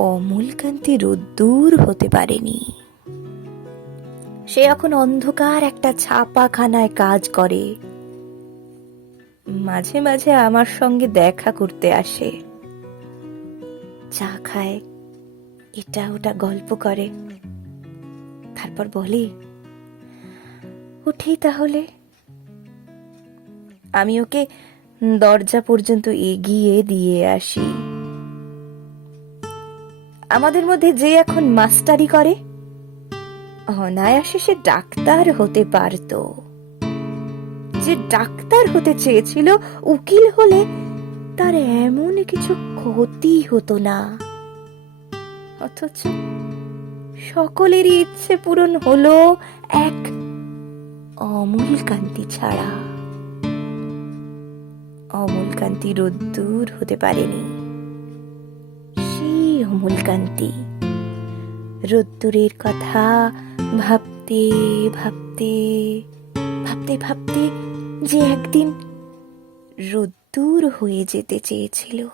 অমূলকান্তি রোদ্দুর হতে পারেনি। সে এখন অন্ধকার একটা ছাপাখানায় কাজ করে। মাঝে মাঝে আমার সঙ্গে দেখা করতে আসে। চা খায়। এটা ওটা গল্প করে। তারপর বলে, উঠি তাহলে। আমি ওকে দরজা পর্যন্ত এগিয়ে দিয়ে আসি। আমাদের মধ্যে যে এখন মাস্টারি করে, অনায়াসে সে ডাক্তার হতে পারত। যে ডাক্তার হতে চেয়েছিল উকিল হলে তার এমন কিছু ক্ষতি হতো না। অথচ সকলেরই ইচ্ছে পূরণ হলো এক অমূল কান্তি ছাড়া। অমূল কান্তি রোদ্দুর হতে পারেনি। সেই কান্তি। রোদ্দুরের কথা ভাবতে ভাবতে ভাবতে ভাবতে যে একদিন রোদ্দুর হয়ে যেতে চেয়েছিল।